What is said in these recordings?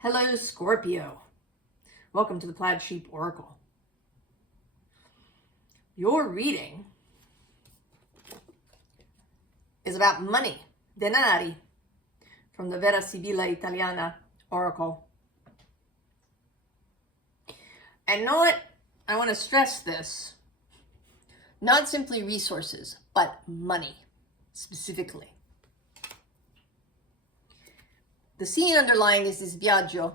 Hello, Scorpio. Welcome to the Plaid Sheep Oracle. Your reading is about money, denari, from the Vera, Sibilla, Italiana Oracle. And I want to stress this, not simply resources, but money, specifically. The scene underlying this is viaggio,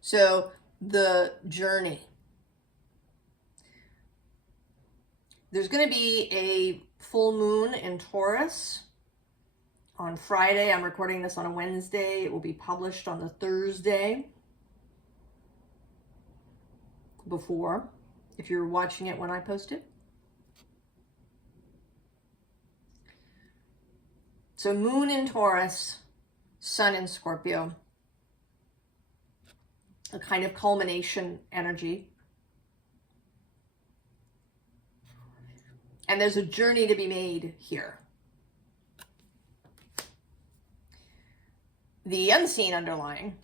so the journey. There's going to be a full moon in Taurus on Friday. I'm recording this on a Wednesday. It will be published on the Thursday before, if you're watching it when I post it. So moon in Taurus, sun in Scorpio, a kind of culmination energy. And there's a journey to be made here. The unseen underlying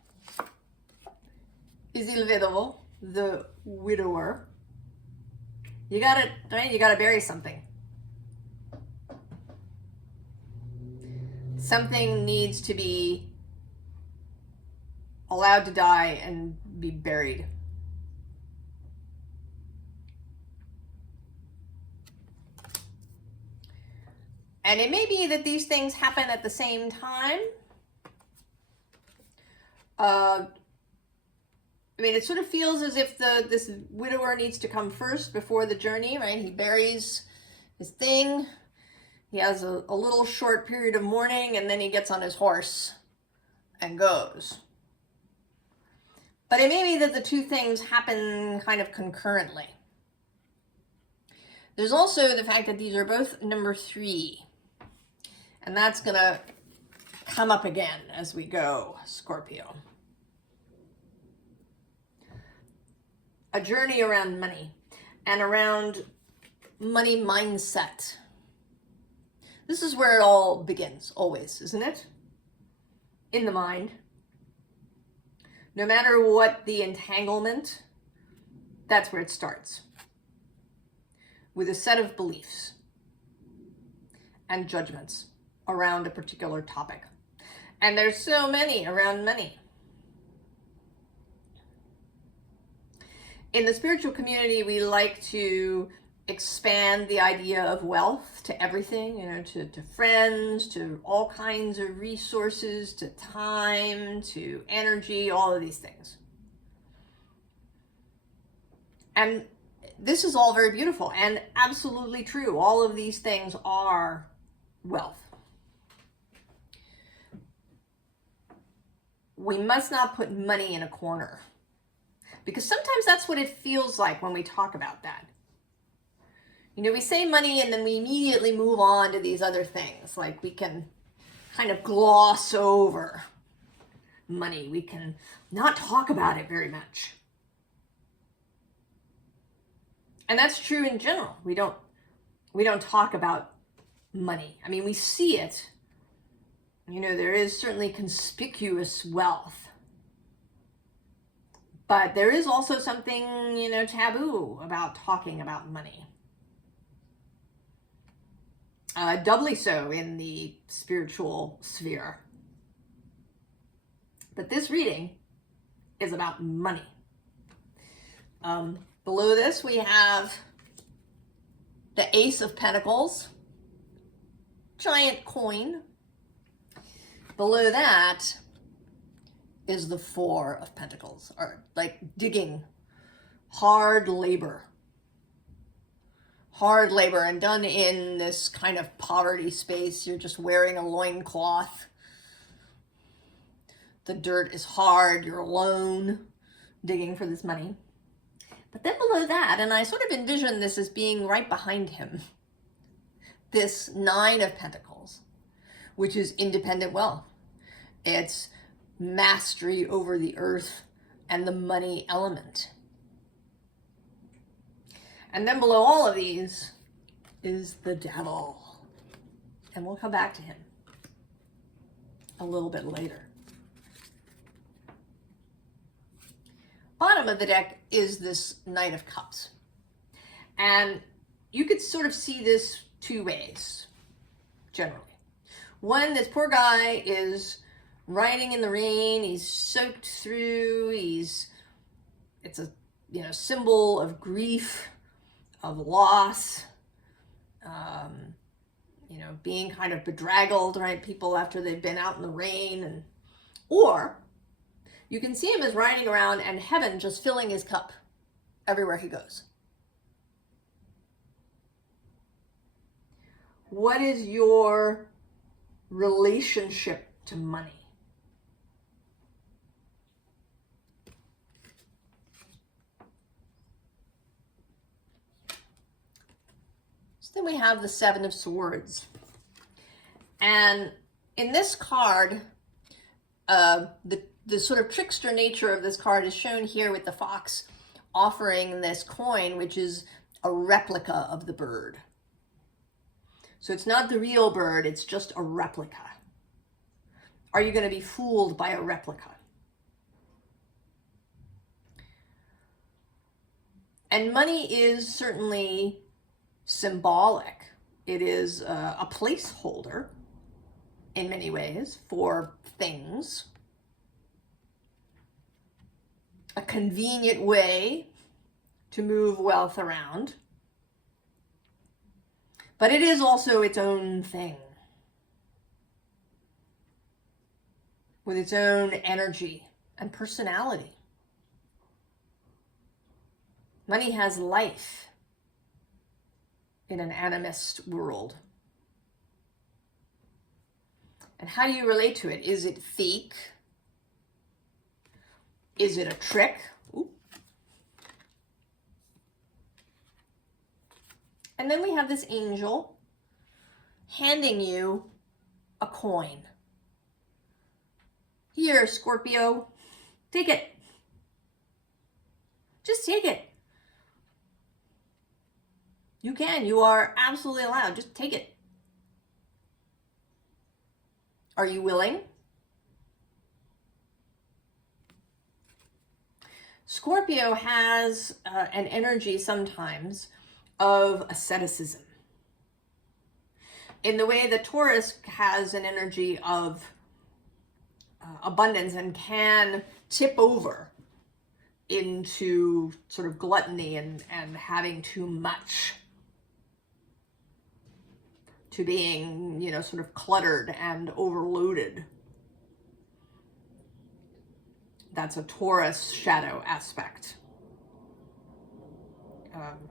is il vedovo, the widower. You got it, right? You got to bury something. Something needs to be allowed to die and be buried. And it may be that these things happen at the same time. I mean, it sort of feels as if this widower needs to come first before the journey, right? He buries his thing. He has a little short period of mourning, and then he gets on his horse and goes. But it may be that the two things happen kind of concurrently. There's also the fact that these are both number 3. And that's going to come up again as we go, Scorpio. A journey around money and around money mindset. This is where it all begins, always, isn't it? In the mind. No matter what the entanglement, that's where it starts. With a set of beliefs and judgments around a particular topic. And there's so many around money. In the spiritual community, we like to expand the idea of wealth to everything, to friends, to all kinds of resources, to time, to energy, all of these things. And this is all very beautiful and absolutely true. All of these things are wealth. We must not put money in a corner, because sometimes that's what it feels like when we talk about that. We say money and then we immediately move on to these other things. Like we can kind of gloss over money. We can not talk about it very much. And that's true in general. We don't talk about money. I mean, we see it. There is certainly conspicuous wealth. But there is also something, taboo about talking about money. Doubly so in the spiritual sphere. But this reading is about money. Below this, we have the Ace of Pentacles, giant coin. Below that is the 4 of Pentacles, or like digging, hard labor. Hard labor, and done in this kind of poverty space. You're just wearing a loincloth. The dirt is hard. You're alone, digging for this money. But then below that, and I sort of envision this as being right behind him, this 9 of Pentacles, which is independent wealth. It's mastery over the earth and the money element. And then below all of these is the devil. And we'll come back to him a little bit later. bottom of the deck is this Knight of Cups. And you could sort of see this two ways, generally. One, this poor guy is riding in the rain, he's soaked through, it's a, you know, symbol of grief, of loss, you know, being kind of bedraggled, right? People after they've been out in the rain, or you can see him as riding around and heaven just filling his cup everywhere he goes. What is your relationship to money? So then we have the Seven of Swords. And in this card, the sort of trickster nature of this card is shown here with the fox offering this coin, which is a replica of the bird. So it's not the real bird, it's just a replica. Are you going to be fooled by a replica? And money is certainly symbolic. It is a placeholder in many ways for things. A convenient way to move wealth around. But it is also its own thing, with its own energy and personality. Money has life in an animist world. And how do you relate to it? Is it fake? Is it a trick? Ooh. And then we have this angel handing you a coin. Here, Scorpio, take it. Just take it. You can. You are absolutely allowed. Just take it. Are you willing? Scorpio has an energy sometimes of asceticism, in the way that Taurus has an energy of abundance and can tip over into sort of gluttony and having too much, to being, you know, sort of cluttered and overloaded. That's a Taurus shadow aspect.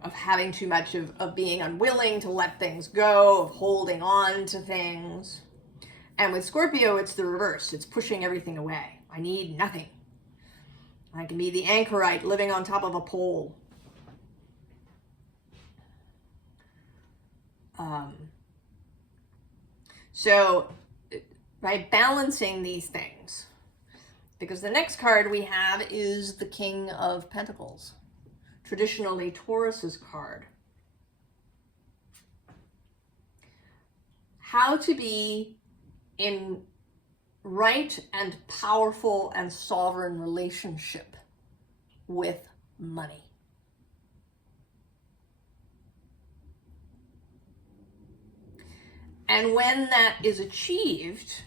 Of having too much, of being unwilling to let things go, of holding on to things. And with Scorpio, it's the reverse. It's pushing everything away. I need nothing. I can be the anchorite living on top of a pole. So by balancing these things, because the next card we have is the King of Pentacles, traditionally Taurus's card. How to be in right and powerful and sovereign relationship with money. And when that is achieved,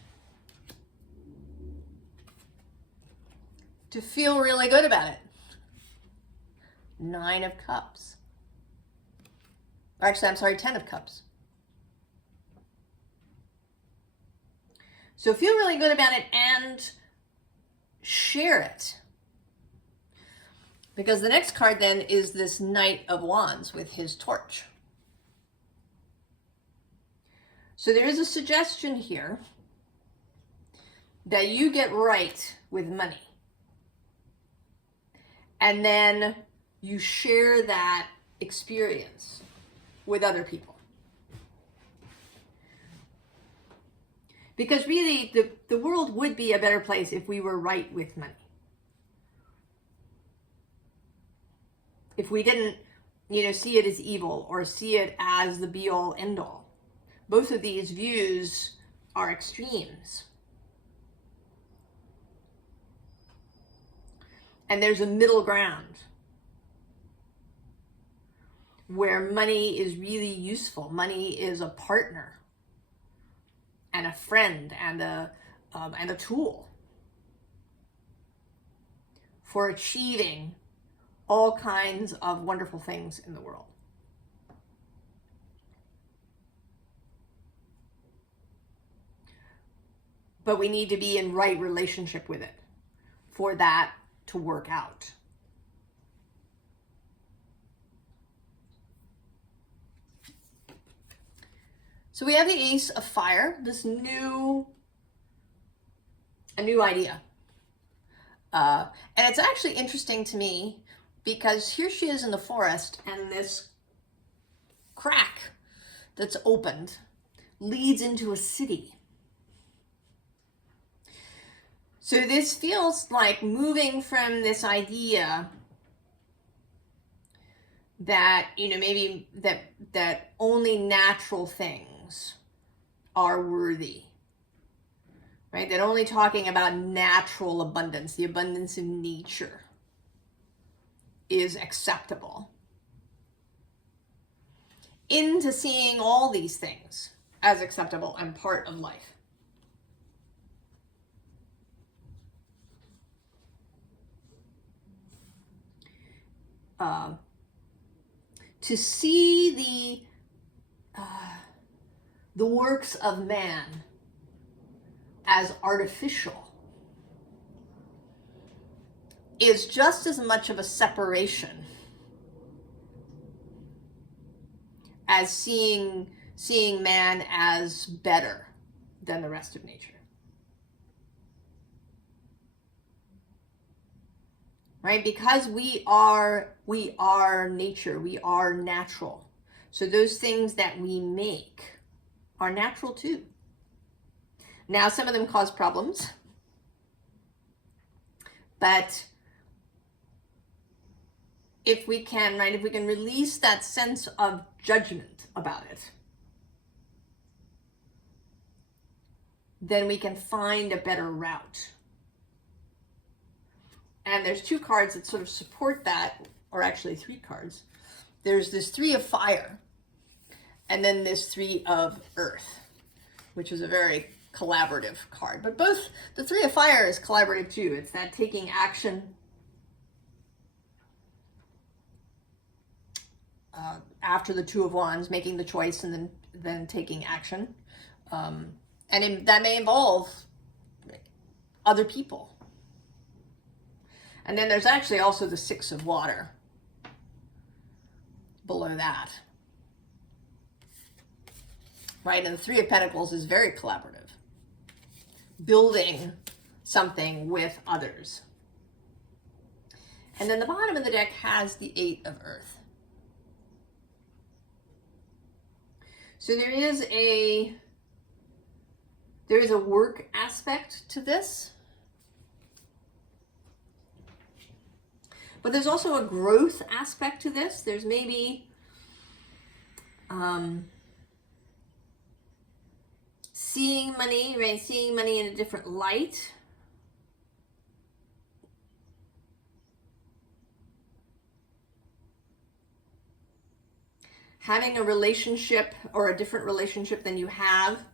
to feel really good about it. Nine of Cups. Or actually, I'm sorry, 10 of Cups. So feel really good about it and share it. Because the next card then is this Knight of Wands with his torch. So there is a suggestion here that you get right with money. And then you share that experience with other people. Because really, the world would be a better place if we were right with money. If we didn't, see it as evil or see it as the be-all, end-all. Both of these views are extremes. And there's a middle ground where money is really useful. Money is a partner and a friend and a tool for achieving all kinds of wonderful things in the world. But we need to be in right relationship with it for that to work out. So we have the Ace of Fire, this a new idea. And it's actually interesting to me because here she is in the forest, and this crack that's opened leads into a city. So this feels like moving from this idea that, you know, maybe that only natural things are worthy, right? That only talking about natural abundance, the abundance in nature, is acceptable, into seeing all these things as acceptable and part of life. To see the works of man as artificial is just as much of a separation as seeing man as better than the rest of nature. Right? Because we are nature, we are natural. So those things that we make are natural too. Now, some of them cause problems, but if we can release that sense of judgment about it, then we can find a better route. And there's two cards that sort of support that, or actually three cards. There's this 3 of Fire, and then this 3 of Earth, which is a very collaborative card. But both, the 3 of Fire is collaborative too. It's that taking action, after the 2 of Wands, making the choice and then taking action. That may involve other people. And then there's actually also the 6 of Water below that. Right? And the 3 of Pentacles is very collaborative. Building something with others. And then the bottom of the deck has the 8 of Earth. So there is a work aspect to this. But there's also a growth aspect to this. There's maybe seeing money, right? Seeing money in a different light. Having a relationship or a different relationship than you have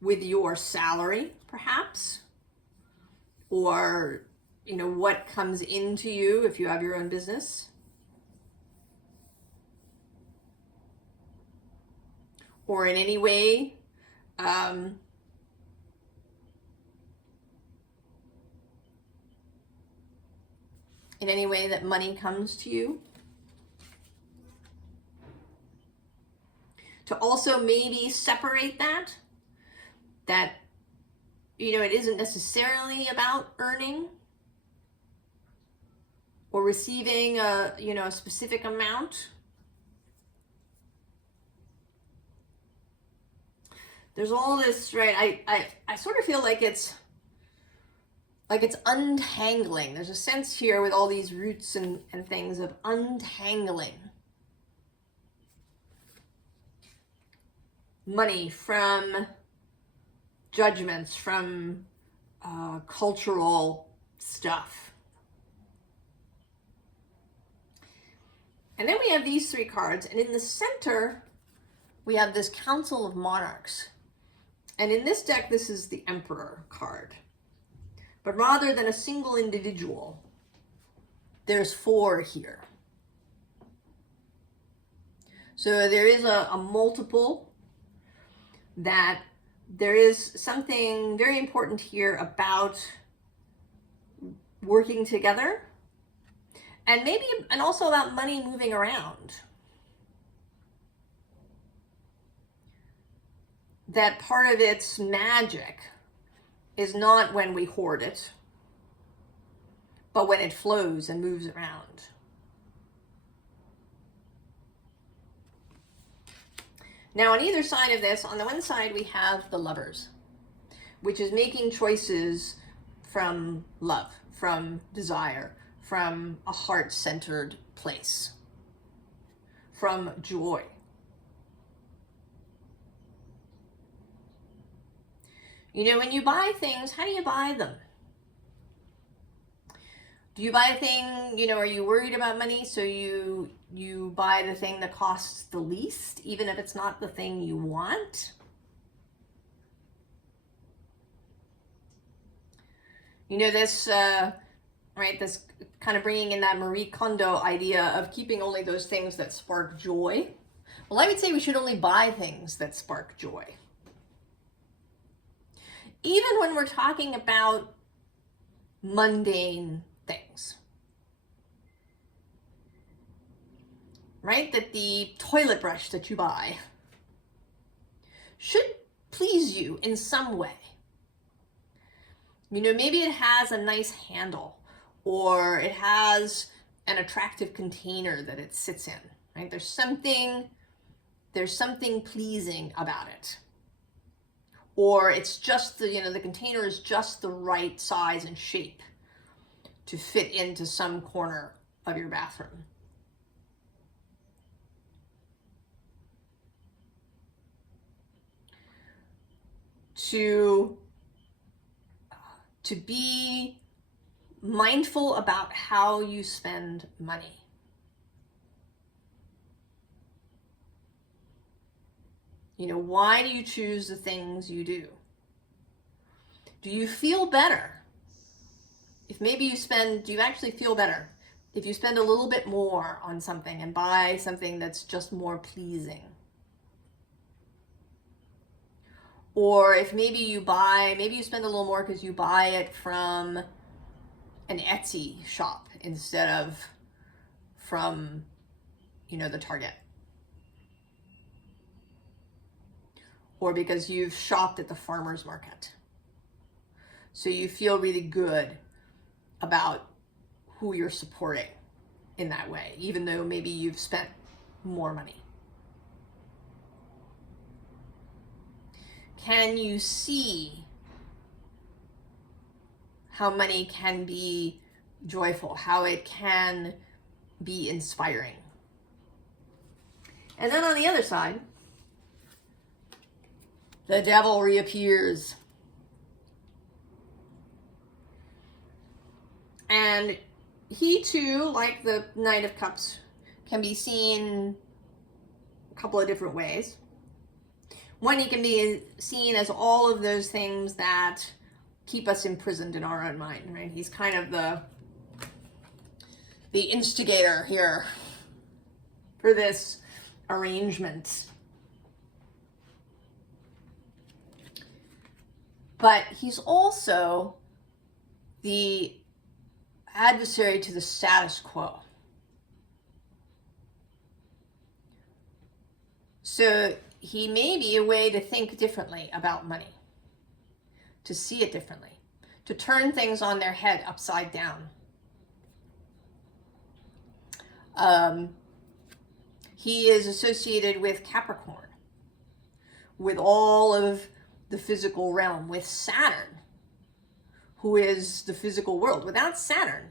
with your salary, perhaps. Or, you know, what comes into you if you have your own business. Or in any way, that money comes to you. To also maybe separate that, you know, it isn't necessarily about earning or receiving a specific amount. There's all this, right? I sort of feel like it's untangling. There's a sense here with all these roots and things of untangling money from judgments, from cultural stuff. And then we have these three cards, and in the center, we have this Council of Monarchs. And in this deck, this is the Emperor card. But rather than a single individual, there's four here. So there is a multiple, that there is something very important here about working together, and maybe, and also about money moving around. That part of its magic is not when we hoard it, but when it flows and moves around. Now, on either side of this, on the one side, we have the Lovers, which is making choices from love, from desire, from a heart-centered place, from joy. You know, when you buy things, how do you buy them? Do you buy a thing, you know, are you worried about money, so you buy the thing that costs the least, even if it's not the thing you want? You know, this, right, this kind of bringing in that Marie Kondo idea of keeping only those things that spark joy. Well, I would say we should only buy things that spark joy. Even when we're talking about mundane things, right? That the toilet brush that you buy should please you in some way. You know, maybe it has a nice handle, or it has an attractive container that it sits in, right? There's something pleasing about it. Or it's just the, you know, the container is just the right size and shape to fit into some corner of your bathroom. To be mindful about how you spend money. You know, why do you choose the things you do? Do you feel better? If maybe do you actually feel better if you spend a little bit more on something and buy something that's just more pleasing? Or if maybe you spend a little more because you buy it from an Etsy shop instead of from, you know, the Target. Or because you've shopped at the farmer's market. So you feel really good about who you're supporting in that way, even though maybe you've spent more money. Can you see how money can be joyful, how it can be inspiring? And then on the other side, the devil reappears. And he too, like the Knight of Cups, can be seen a couple of different ways. One, he can be seen as all of those things that keep us imprisoned in our own mind, right? He's kind of the instigator here for this arrangement. But he's also the adversary to the status quo. So he may be a way to think differently about money, to see it differently, to turn things on their head upside down. He is associated with Capricorn, with all of the physical realm, with Saturn, who is the physical world. Without Saturn,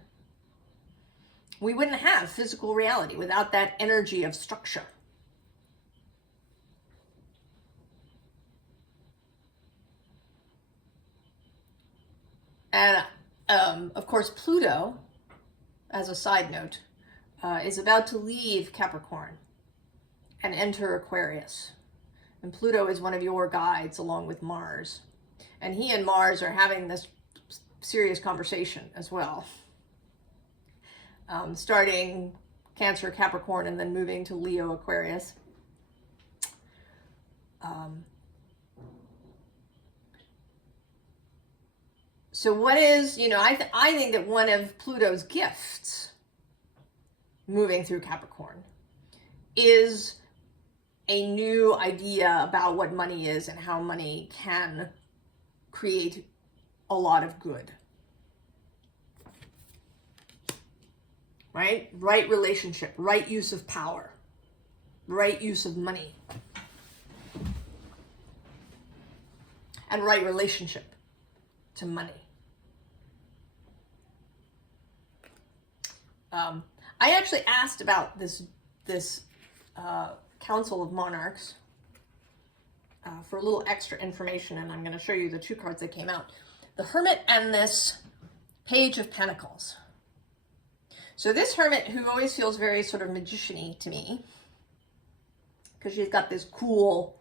we wouldn't have physical reality, without that energy of structure. And of course, Pluto, as a side note, is about to leave Capricorn and enter Aquarius. And Pluto is one of your guides along with Mars. And he and Mars are having this serious conversation as well. Starting Cancer, Capricorn, and then moving to Leo, Aquarius. So what is, I think that one of Pluto's gifts moving through Capricorn is a new idea about what money is and how money can create a lot of good. Right? Right relationship, right use of power, right use of money, and right relationship to money. I actually asked about this Council of Monarchs for a little extra information, and I'm going to show you the two cards that came out. The Hermit and this Page of Pentacles. So this Hermit, who always feels very sort of magician-y to me, because she's got this cool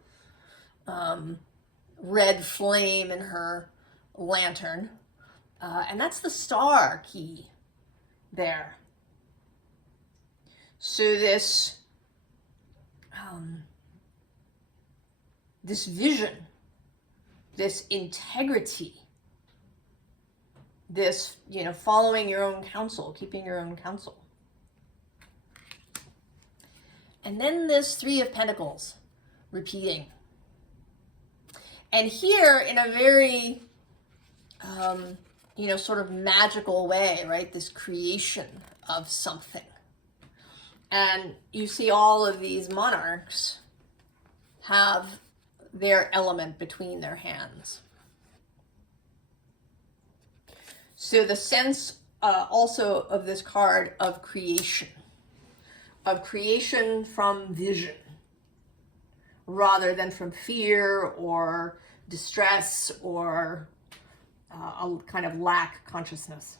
red flame in her lantern, and that's the star key there. So this this vision, this integrity, this, following your own counsel, keeping your own counsel. And then this Three of Pentacles repeating. And here, in a very, sort of magical way, right? This creation of something. And you see all of these monarchs have their element between their hands. So the sense also of this card of creation from vision, rather than from fear or distress or a kind of lack consciousness.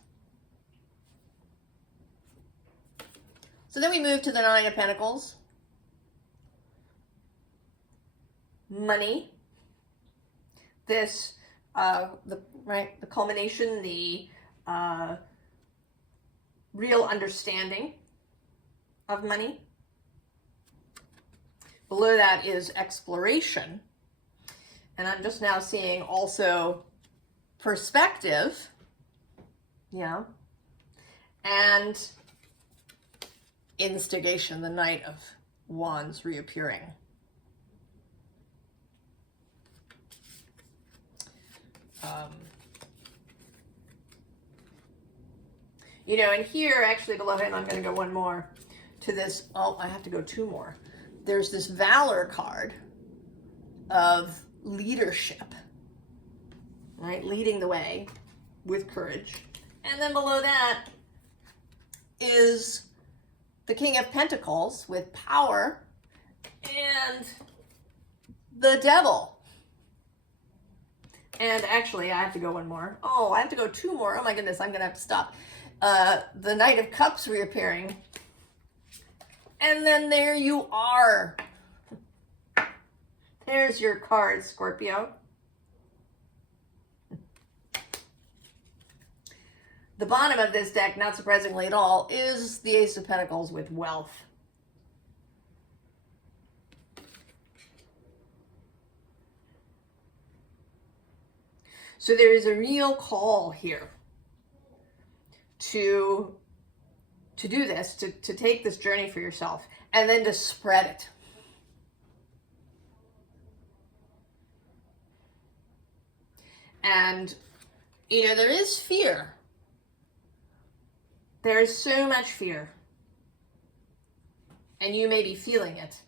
So then we move to the Nine of Pentacles. Money. This, the culmination, the real understanding of money. Below that is exploration. And I'm just now seeing also perspective. Yeah. And instigation, the Knight of Wands reappearing. And here, actually below him, I'm going to go one more to this. Oh, I have to go two more. There's this Valor card of leadership, right? Leading the way with courage. And then below that is the King of Pentacles with power and the Devil. And actually, I have to go one more. Oh, I have to go two more. Oh my goodness, I'm going to have to stop. The Knight of Cups reappearing. And then there you are. There's your card, Scorpio. The bottom of this deck, not surprisingly at all, is the Ace of Pentacles with wealth. So there is a real call here to do this, to take this journey for yourself, and then to spread it. And, there is fear. There's so much fear. And you may be feeling it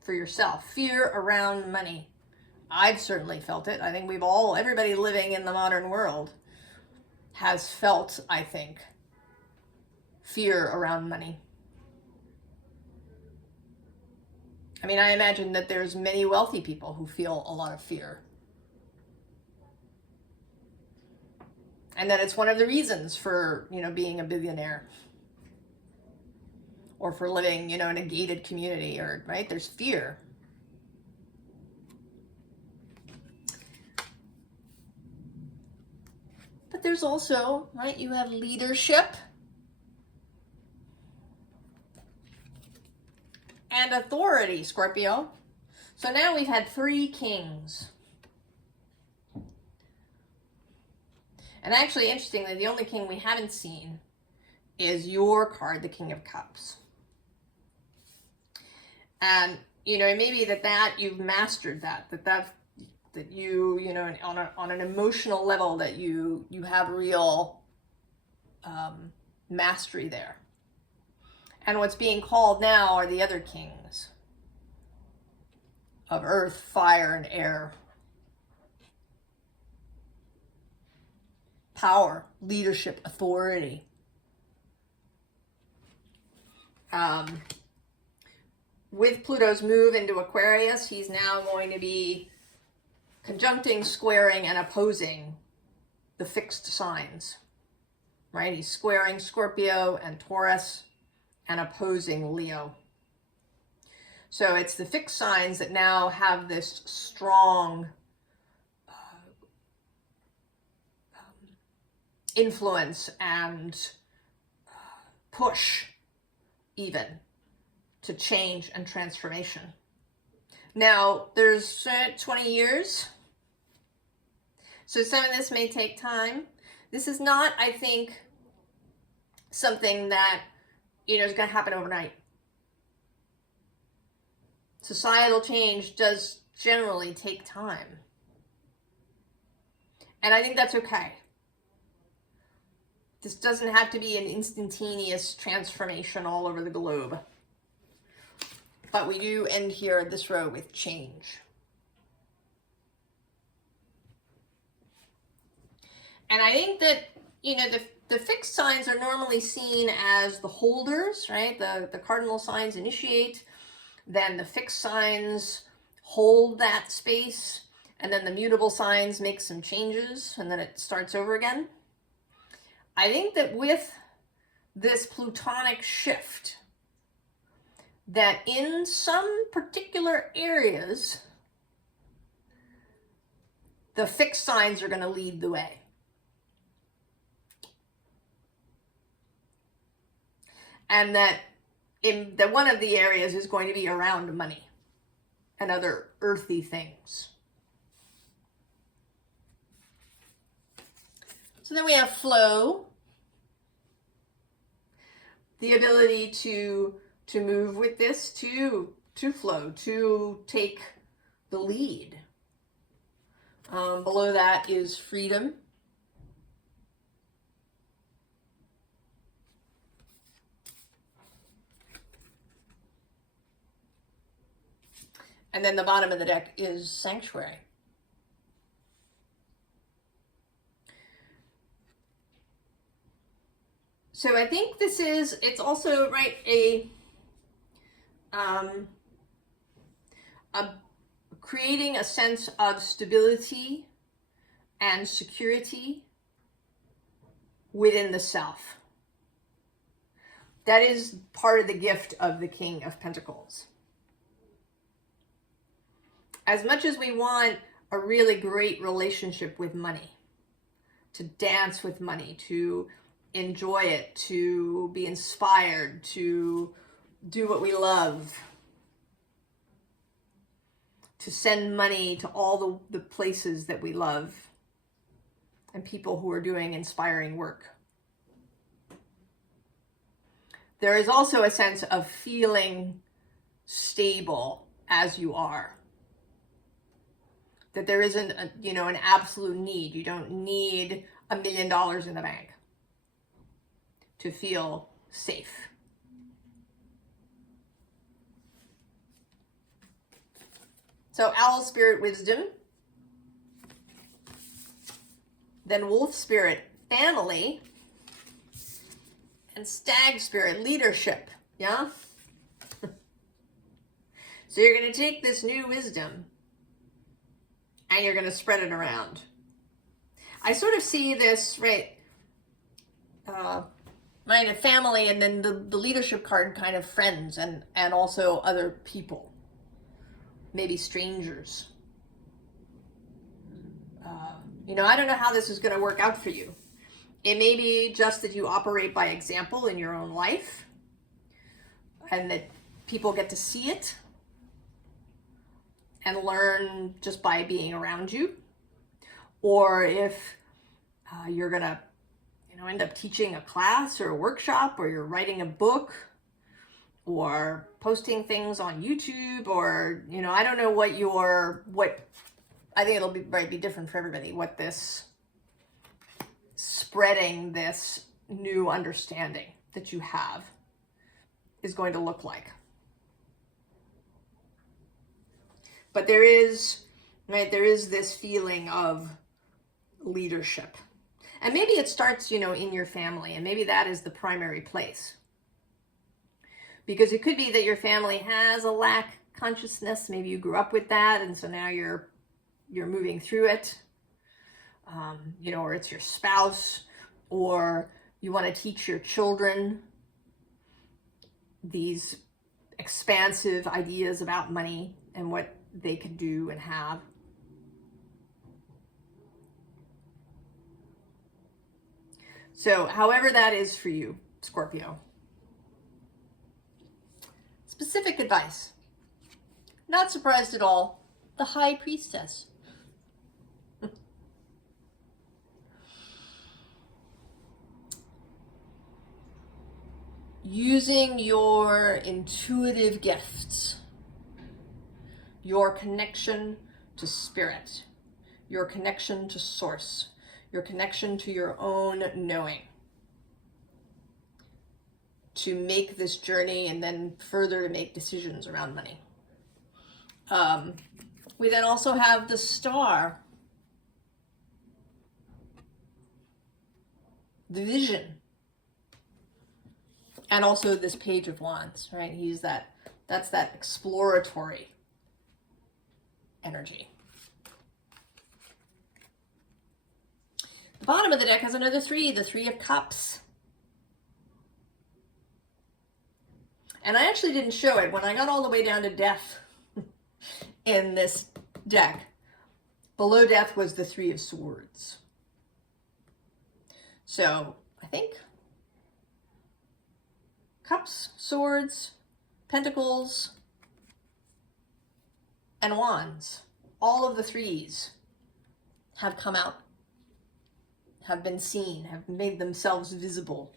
for yourself. Fear around money. I've certainly felt it. I think everybody living in the modern world has felt, I think, fear around money. I mean, I imagine that there's many wealthy people who feel a lot of fear. And that it's one of the reasons for, being a billionaire. or for living, in a gated community, or, right? There's fear. But there's also, right, you have leadership and authority, Scorpio. So now we've had 3 kings. And actually, interestingly, the only king we haven't seen is your card, the King of Cups. And, maybe that you've mastered that you, on an emotional level, that you have real mastery there. And what's being called now are the other kings of earth, fire, and air. Power, leadership, authority. With Pluto's move into Aquarius, he's now going to be conjuncting, squaring, and opposing the fixed signs, right? He's squaring Scorpio and Taurus and opposing Leo. So it's the fixed signs that now have this strong influence and push, even, to change and transformation. Now, there's 20 years, so some of this may take time. This is not, I think, something that, is going to happen overnight. Societal change does generally take time. And I think that's okay. This doesn't have to be an instantaneous transformation all over the globe. But we do end here this row with change. And I think that, the fixed signs are normally seen as the holders, right? The cardinal signs initiate, then the fixed signs hold that space, and then the mutable signs make some changes, and then it starts over again. I think that with this Plutonic shift, that in some particular areas, the fixed signs are going to lead the way. And that one of the areas is going to be around money and other earthy things. So then we have flow, the ability to move with this, to flow, to take the lead. Below that is freedom. And then the bottom of the deck is sanctuary. So I think it's also, right, a creating a sense of stability and security within the self. That is part of the gift of the King of Pentacles. As much as we want a really great relationship with money, to dance with money, to enjoy it, to be inspired, to do what we love, to send money to all the places that we love and people who are doing inspiring work. There is also a sense of feeling stable as you are. That there isn't an absolute need. You don't need $1 million in the bank to feel safe. So owl spirit, wisdom. Then wolf spirit, family. And stag spirit, leadership. Yeah? So you're going to take this new wisdom and you're going to spread it around. I sort of see this, right, right? A family, and then the leadership card, kind of friends and also other people, maybe strangers. You know, I don't know how this is going to work out for you. It may be just that you operate by example in your own life and that people get to see it and learn just by being around you. Or if you're going to, you know, end up teaching a class or a workshop, or you're writing a book or posting things on YouTube, or, you know, I don't know what I think it'll be different for everybody, what this spreading this new understanding that you have is going to look like. But there is this feeling of leadership. And maybe it starts, you know, in your family, and maybe that is the primary place. Because it could be that your family has a lack consciousness. Maybe you grew up with that, and so now you're moving through it. You know, or it's your spouse, or you want to teach your children these expansive ideas about money and what they can do and have. So however that is for you, Scorpio. Specific advice. Not surprised at all. The High Priestess. Using your intuitive gifts, your connection to spirit, your connection to source, your connection to your own knowing, to make this journey and then further to make decisions around money. We then also have the Star, the Vision, and also this Page of Wands, right? That's that exploratory energy. The bottom of the deck has another 3, the 3 of Cups. And I actually didn't show it. When I got all the way down to Death in this deck, below Death was the 3 of Swords. So I think Cups, Swords, Pentacles, and Wands, all of the 3s have come out, have been seen, have made themselves visible.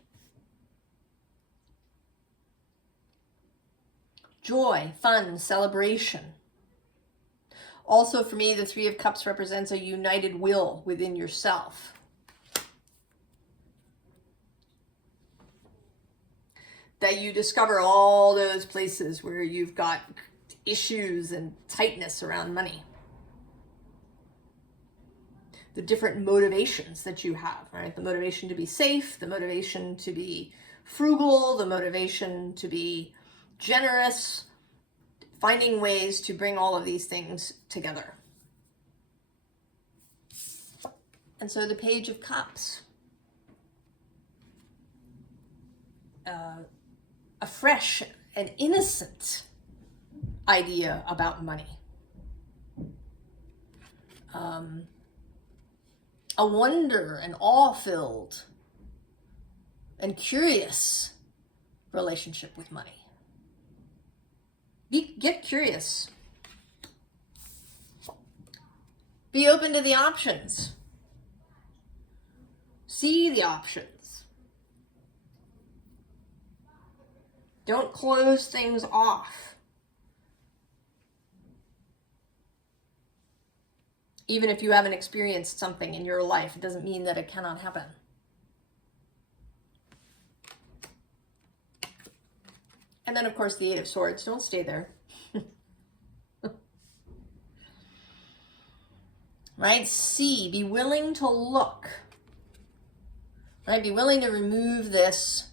Joy, fun, celebration. Also for me, the 3 of Cups represents a united will within yourself. That you discover all those places where you've got issues and tightness around money. The different motivations that you have, right? The motivation to be safe, the motivation to be frugal, the motivation to be generous, finding ways to bring all of these things together. And so the Page of Cups, a fresh and innocent idea about money. A wonder and awe-filled and curious relationship with money. Get curious. Be open to the options. See the options. Don't close things off. Even if you haven't experienced something in your life, it doesn't mean that it cannot happen. And then, of course, the 8 of Swords. Don't stay there. Right? See, be willing to look. Right? Be willing to remove this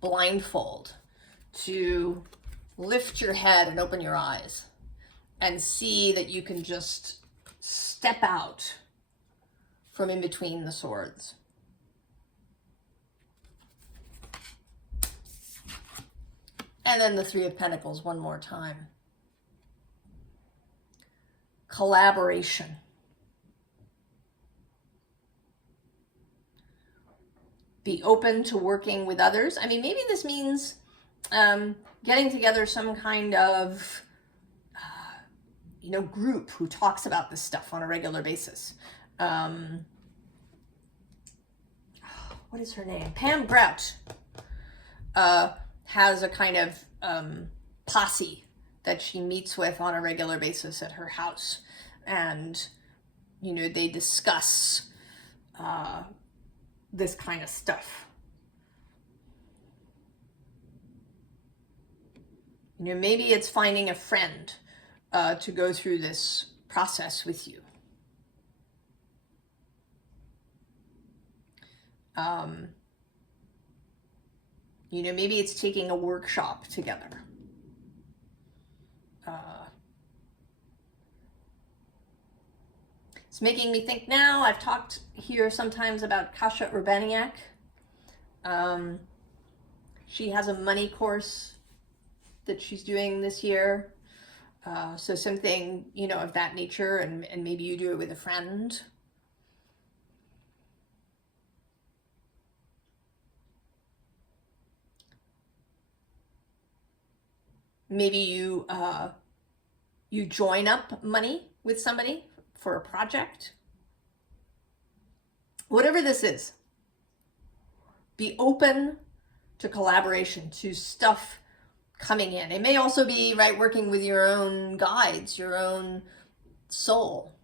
blindfold, to lift your head and open your eyes and see that you can just step out from in between the swords. And then the Three of Pentacles one more time. Collaboration. Be open to working with others. I mean, maybe this means getting together some kind of, group who talks about this stuff on a regular basis. What is her name? Pam Grout has a kind of posse that she meets with on a regular basis at her house. And, they discuss this kind of stuff. Maybe it's finding a friend to go through this process with you. Maybe it's taking a workshop together. It's making me think now. I've talked here sometimes about Kasia Urbaniak. She has a money course that she's doing this year. So something, of that nature, and maybe you do it with a friend. Maybe you join up money with somebody for a project. Whatever this is, be open to collaboration, to stuff coming in. It may also be, right, working with your own guides, your own soul,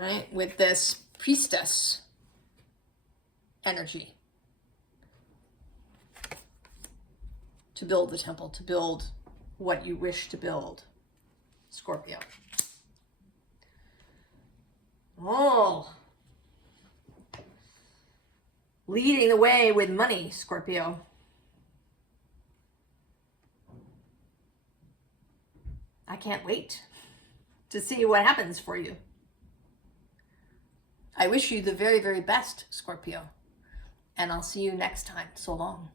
right, with this priestess energy. To build the temple, to build what you wish to build, Scorpio. Oh, leading the way with money, Scorpio. I can't wait to see what happens for you. I wish you the very, very best, Scorpio. And I'll see you next time. So long.